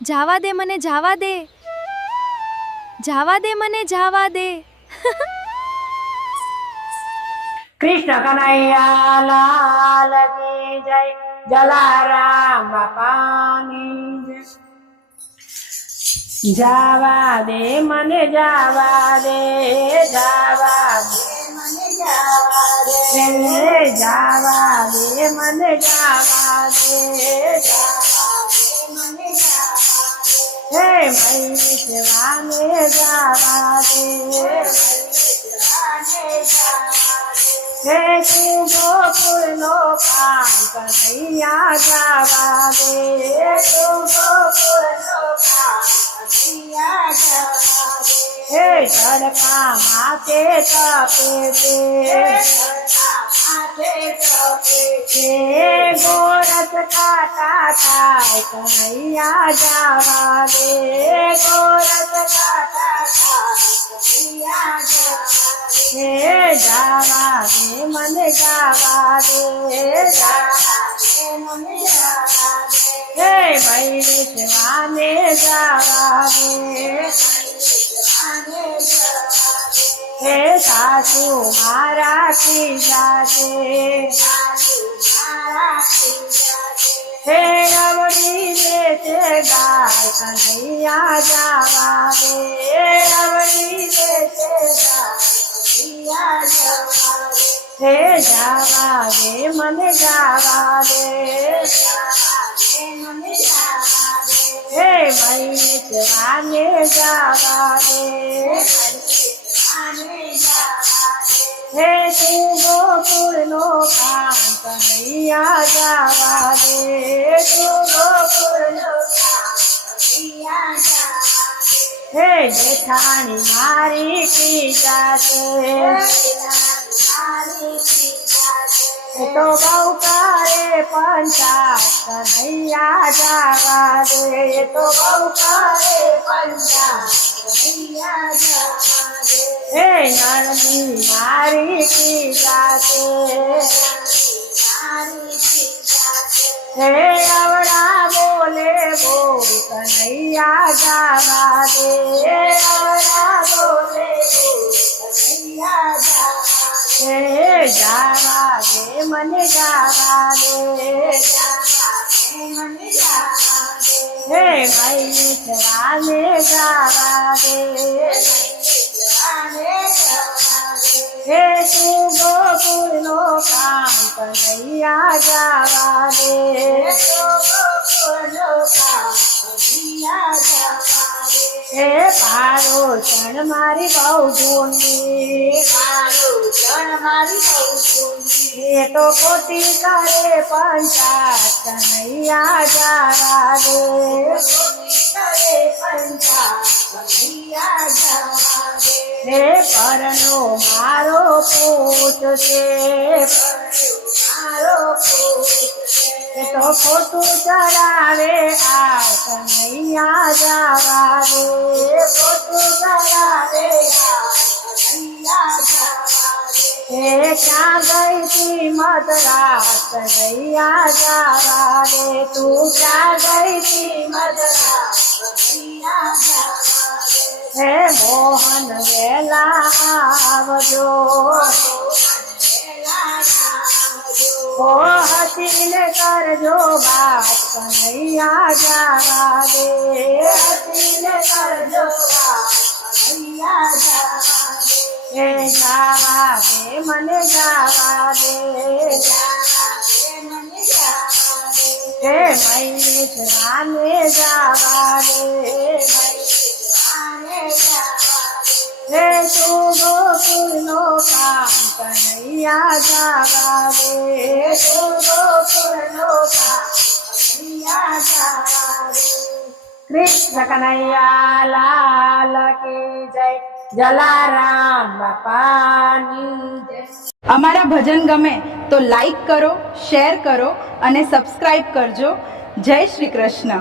જાવા દે મને જાવા દે, જાવા દે મને જાવા દે. કૃષ્ણ કનૈયા લાલ કી જય, જલારામ બાપાની જય. જાવા દે મને જાવા દે, જાવા દે મને જાવા દે, જાવા દે મને જાવા દે, જાવા દે મને જાવા દે. હે મૈસવાને જાવા દે, હે તું ગોકુળનો કામ કનૈયા જાવા દે, તું ગોકુળનો કામ કનૈયા જાવા દે. હે તડકા માથે તપે છે, માથે તપે છે, ગોરસ કાટા થાય કનૈયા જાવા દે, ગોરસ કાટા થાય કનૈયા જાવા દે. હે જાવા દે મને જાવા દે, જાવા દે મને જાવા દે. હે મૈસવાને જાવા દે, મૈસવાને જાવા દે. હે સાસુ મારા ખીજા છે, સાસુ મારા ખીજા છે. હે અવળી લે તે ગાય કનૈયા જાવા દે, અવળી લે તે ગાય જાવા દે. હે જાવા દે મને જાવા દે, જાવા દે મને જાવા દે. હે મૈસવાને જાવા દે, મૈસવાને જાવા દે. હે તું ગોકુળનો કામ કનૈયા જાવા દે, તું ગોકુળનો કામ કનૈયા જાવા દે. હે જેઠાણી મારી ખીજા છે, એ તો બહુ કરે પંચાત કનૈયા જાવા દે, એ તો બહુ કરે પંચાત કનૈયા જાવા દે. હે નણંદી મારી ખીજા છે, હે અવળા બોલે બોલ કનૈયા જાવા દે, અવળા બોલે બોલ કનૈયા જાવા દે. હે જાવા દે મને જાવા દે, જાવા દે મને જાવા દે. હે મૈસવાને જાવા દે, મૈસવાને જાવા દે. હે તું ગોકુળનો કામ કનૈયા જાવા દે, તું ગોકુળનો કામ કનૈયા જાવા દે. હે પાડોશણ મારી બહુ જૂની, પાડોશણ મારી બહુ જૂની. એ તો ખોટી કરે પંચાત કનૈયા જાવા દે, ખોટી કરે પંચાત કનૈયા જાવા દે. હે પરનો મારો પૂત છે, મારો પૂત છે, એ તો ખોટું ચડાવે આ કનૈયા જાવા દે, ખોટું ચડાવે આ કનૈયા જાવા દે. હે ક્યાં ગઈ તી મધરાત કનૈયા જાવા દે, તું ક્યાં ગઈ તી મધરાત કનૈયા જાવા દે. હે મોહન વેલા આવજો, ઓ હસીને કરજો વાત કનૈયા જાવા દે, હસીને કરજો વાત કનૈયા જાવા દે. હે જાવા દે મને જાવા દે, જાવા દે મને જાવા દે. હે મૈસવાને જાવા દે, મૈસવાને જાવા દે. હે તું ગોકુળનો કામ કનૈયા જાવા દે, તું ગોકુળનો કામ કનૈયા જાવા દે. કૃષ્ણ કનૈયા લાલ કી જય, જલારામ બાપાની જય. અમારા ભજન ગમે તો લાઈક કરો, શેર કરો અને સબસ્ક્રાઇબ કરજો. જય શ્રી કૃષ્ણ.